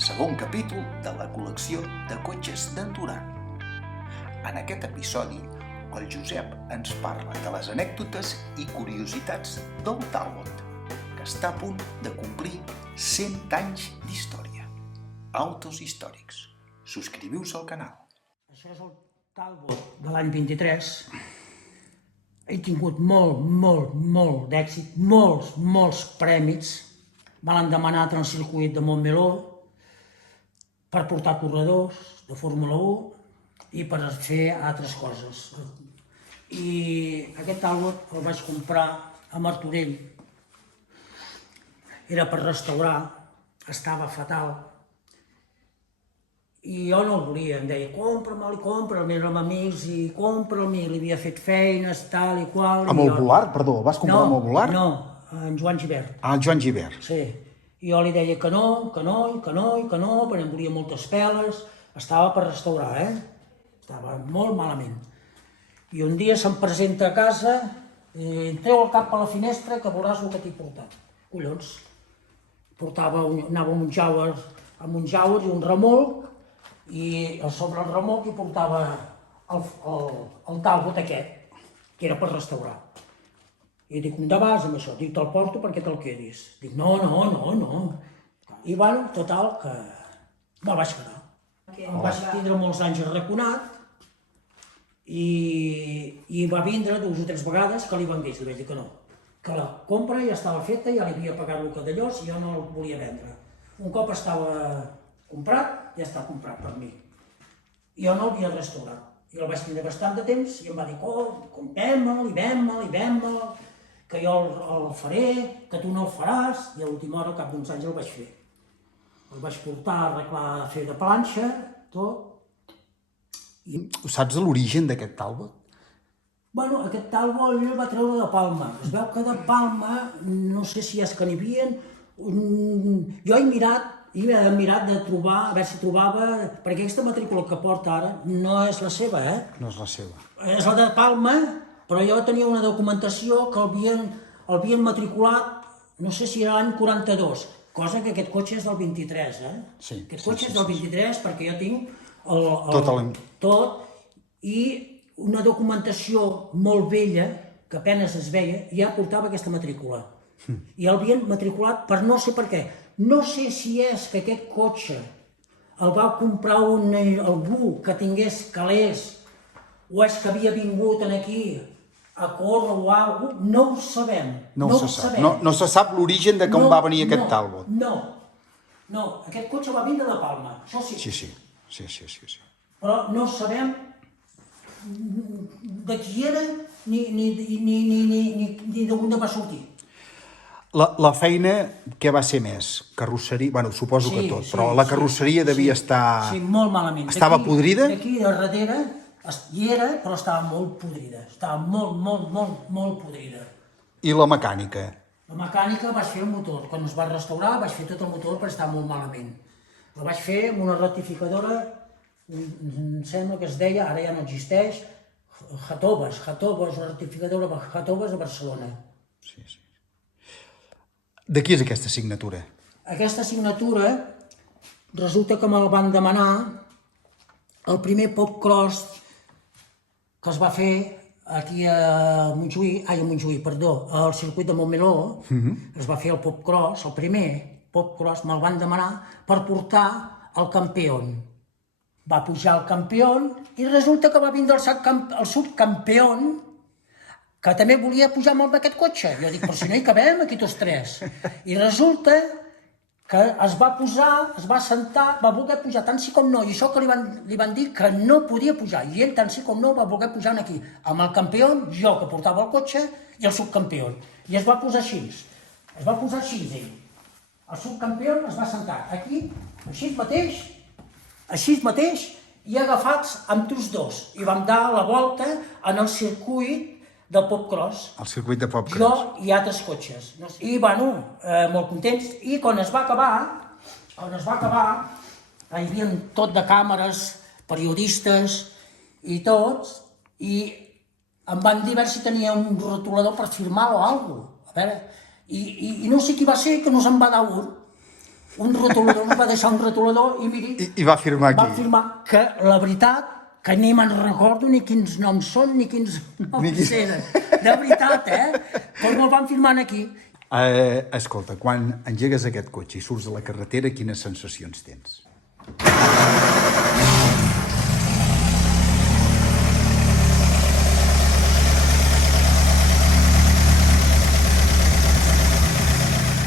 segon capítol de la col·lecció de cotxes d'en Duran. En aquest episodi, el Josep ens parla de les anècdotes i curiositats del Talbot, que està a punt de complir 100 anys d'història. Autos històrics. Subscriviu-vos al canal. Això és el Talbot de l'any 23. He tingut molt d'èxit, molts prèmits. Me l'han demanat en el circuit de Montmeló per portar corredors de Fórmula 1 i per fer altres coses. I aquest Talbot el vaig comprar a Martorell. Era per restaurar, estava fatal. I jo no el volia, em deia, compra-me'l, érem amics, i compra-me'l, li havia fet feines, tal i qual. Amb el Volart, perdó, vas comprar amb el Volart? No, en Joan Gibert. Ah, el Joan Gibert. Sí, i jo li deia que no, perquè em volia moltes peles, estava per restaurar, Estava molt malament. I un dia se'm presenta a casa, treu el cap per la finestra que veuràs el que t'he portat. Collons, anava amb un Jaguar i un remolc, i sobre el remolc hi portava el Talbot aquest, que era per restaurar. I dic, on vas amb això? Dic, te'l porto perquè te'l quedis. Dic, no. I bueno, total, que me'l vaig quedar. Em vaig tindre molts anys arraconat i va vindre 2 o 3 vegades que li van dir, li vaig dir que no. Que la compra ja estava feta, ja li havia pagat el que d'allò, i jo no el volia vendre. Un cop estava comprat, ja està comprat per mi. I jo no el havia restaurat. I el vaig tindre bastant de temps i em va dir, comprem-me'l, i ven-me'l, que jo el faré, que tu no el faràs, i a l'última hora, al cap d'uns anys, el vaig fer. El vaig portar a arreglar, a fer de planxa, tot. Saps l'origen d'aquest Talbot? Bueno, aquest Talbot el va treure de Palma. Es veu que de Palma, no sé si és que n'hi havia, jo he mirat de trobar, a veure si trobava, perquè aquesta matrícula que porta ara no és la seva, No és la seva. És la de Palma, però jo tenia una documentació que el havien matriculat, no sé si era l'any 42, cosa que aquest cotxe és del 23, Sí. Aquest cotxe és del 23 perquè jo tinc tot i una documentació molt vella, que apenas es veia, i ja portava aquesta matrícula. I l'havien matriculat per no sé per què. No sé si és que aquest cotxe el va comprar algú que tingués calés o és que havia vingut aquí a córrer o alguna cosa, no ho sabem. No se sap l'origen de com va venir aquest Talbot. No, aquest cotxe va vindre de Palma, això sí. Sí. Però no sabem de qui era ni d'on va sortir. La feina, què va ser més? Carrosseria? Bueno, suposo que tot, però la carrosseria devia estar... Sí, molt malament. Estava podrida? D'aquí de darrere hi era, però estava molt podrida. Estava molt podrida. I la mecànica? La mecànica vaig fer el motor. Quan es va restaurar vaig fer tot el motor perquè estava molt malament. La vaig fer amb una rectificadora, em sembla que es deia, ara ja no existeix, Jatobas, una rectificadora Jatobas de Barcelona. Sí. De qui és aquesta signatura? Aquesta signatura resulta que me'l van demanar el primer popcross que es va fer aquí a Montjuïc, al circuit de Montmeló. Es va fer el popcross, el primer popcross, me'l van demanar per portar el Campeón. Va pujar el Campeón i resulta que va vindre el subcampeón, que també volia pujar amb aquest cotxe. Jo dic, però si no hi cabem, aquí tots tres. I resulta que es va posar, es va sentar, va voler pujar tant sí com no, i això que li van dir que no podia pujar, i ell tant sí com no va voler pujar aquí, amb el campió, jo que portava el cotxe, i el subcampió. I es va posar així, ell. El subcampió es va sentar aquí, així mateix, i agafats amb tots dos, i vam dar la volta en el circuit del popcross. El circuit de popcross. Jo i altres cotxes. I, bueno, molt contents. I quan es va acabar, hi havia tot de càmeres, periodistes i tots, i em van dir a veure si tenia un rotulador per firmar o alguna cosa. A veure, i no sé qui va ser que nos en va dar un. un rotulador, va deixar un rotulador i miri... I va firmar Va aquí. firmar que la veritat, que ni me'n recordo ni quins noms són ni quins noms eren. De veritat, Però me'l van firmar aquí. Escolta, quan engegues aquest cotxe i surts a la carretera, quines sensacions tens?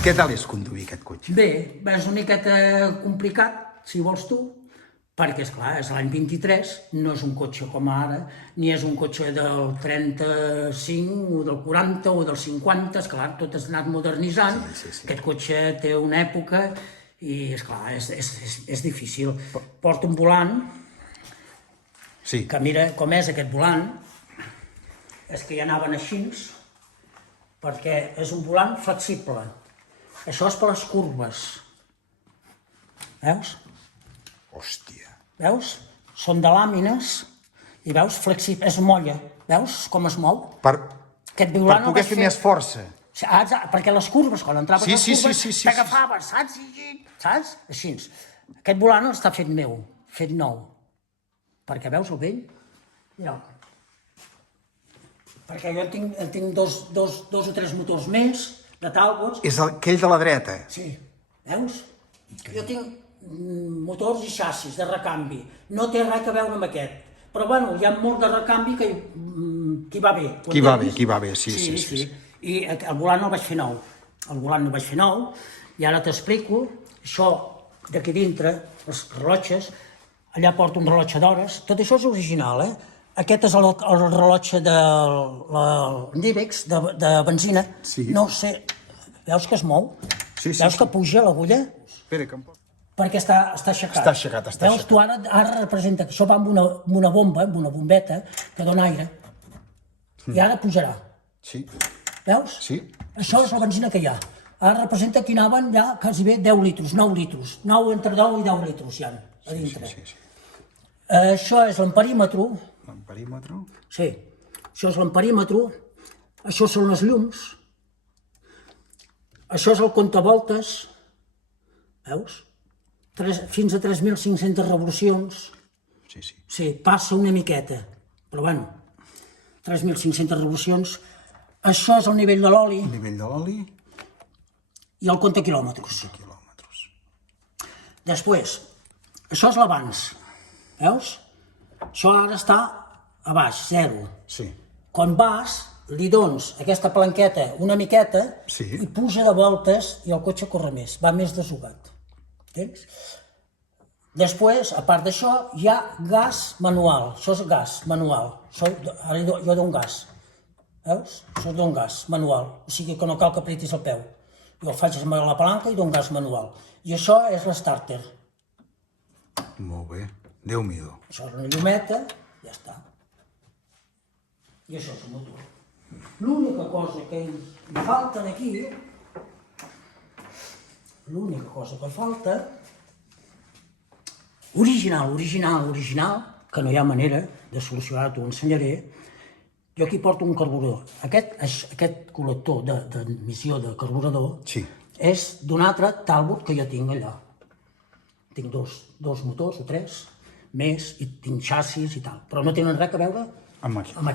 Què tal és conduir aquest cotxe? Bé, és una miqueta complicat, si vols tu, perquè, esclar, és l'any 23, no és un cotxe com ara, ni és un cotxe del 35, o del 40, o del 50, esclar, tot has anat modernitzant. Sí. Aquest cotxe té una època i, esclar, és difícil. Porta un volant, Sí. que mira com és aquest volant, és que ja anaven així, perquè és un volant flexible. Això és per les curves. Veus? Hòstia. Veus? Són de làmines i veus? Flexible. És molla. Veus com es mou? Per volant el poder vaig fer més força. Perquè les curves, quan entraves Sí, a les sí, curves, sí. t'agafaves, saps? Saps? Així. Aquest volant està fet meu, fet nou. Perquè veus el vell? Mira. Perquè jo tinc dos o tres motors més, de Talbots. És aquell de la dreta. Sí, veus? Jo tinc motors i xassis de recanvi. No té res a veure amb aquest. Però, bueno, hi ha molt de recanvi que va bé. Qui va bé, sí. I el volant el vaig fer nou. I ara t'explico. Això d'aquí dintre, els rellotges, allà porto un rellotge d'hores. Tot això és original, Aquest és el rellotge del Nivex, de benzina. Sí. No sé, veus que es mou? Sí. Veus que puja l'agulla? Espera, que em pot... Perquè està aixecat. Està aixecat. Veus, tu ara representa que això va amb una bomba, amb una bombeta, que dona aire. I ara pujarà. Sí. Veus? Sí. Això és la benzina que hi ha. Ara representa que anaven ja quasi bé 10 litres, 9 litres. 9 entre 10 i 10 litres ja, a dintre. Sí. Això és l'amperímetre. L'amperímetre. Sí, això és l'amperímetre, això són les llums, això és el comptavoltes, veus? Fins a 3.500 revolucions. Sí. Sí, passa una miqueta, però bueno, 3.500 revolucions. Això és el nivell de l'oli El nivell de l'oli. i el comptaquilòmetres. Quilòmetres. Després, això és l'abans, veus? Això ara està a baix, 0. Sí. Quan vas, li dones aquesta palanqueta una miqueta Sí. i puja de voltes i el cotxe corre més, va més desugat. Entens? Després, a part d'això, hi ha gas manual. Això és gas manual. Ara jo dono gas. Veus? Això dono gas manual. O sigui que no cal que apretis el peu. Jo faig amb la palanca i dono gas manual. I això és l'stàrter. Molt bé. Déu-n'hi-do. Això és una llumeta, ja està. I això és el motor. L'única cosa que em falta d'aquí, original, que no hi ha manera de solucionar, t'ho ensenyaré. Jo aquí porto un carburador. Aquest col·lector d'emissió de carburador Sí. és d'un altre Talbot que jo tinc allà. Tinc dos motors o tres, més, i tinc xassis i tal, però no tenen res a veure Amb aquest. amb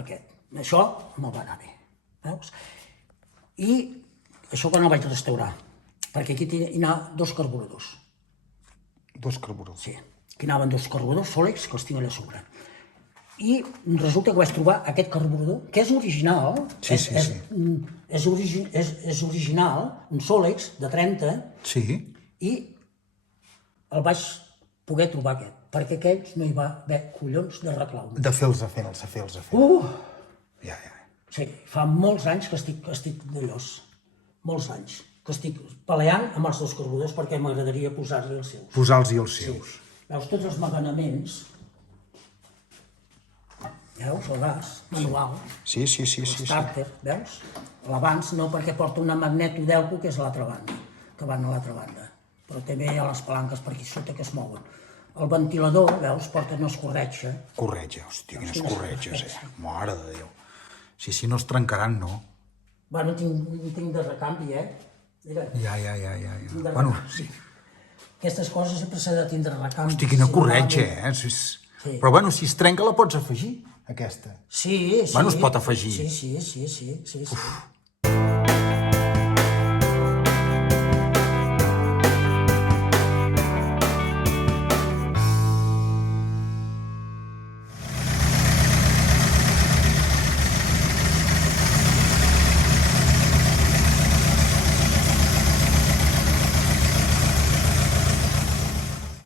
aquest. Això me'l va anar bé, veus? I això quan el vaig restaurar, perquè aquí hi anaven dos carburadors. Dos carburadors. Sí, aquí anaven dos carburadors Solex que els tinc allà a sobre. I resulta que vaig trobar aquest carburador, que és original, Sí. és original, un Solex de 30, Sí. i el vaig poder trobar aquest, perquè aquells no hi va haver collons de reclau. De fer els afers. Ja. Sí, fa molts anys que estic d'allòs, molts anys, que estic peleant amb els dos carburadors perquè m'agradaria posar-li els seus. Posar-los els seus. Veus tots els maganaments, veus, el gas manual, Sí. stàrter, veus? L'abans no, perquè porta una magneto d'elco que és a l'altra banda, que van a l'altra banda, però també hi ha les palanques per aquí sota que es mouen. El ventilador, veus, porta una escorretxa. Corretja, hòstia, quines corretges, Mare de Déu. Sí, no es trencaran, no? Bueno, tinc de recanvi, Mira, Ja. Bueno, sí. aquestes coses sempre s'ha de tindre recanvi. Hosti, quina Sí, corretja, normalment. Sí. Però bueno, si es trenca la pots afegir, aquesta. Sí, sí. Bueno, es pot afegir. Sí.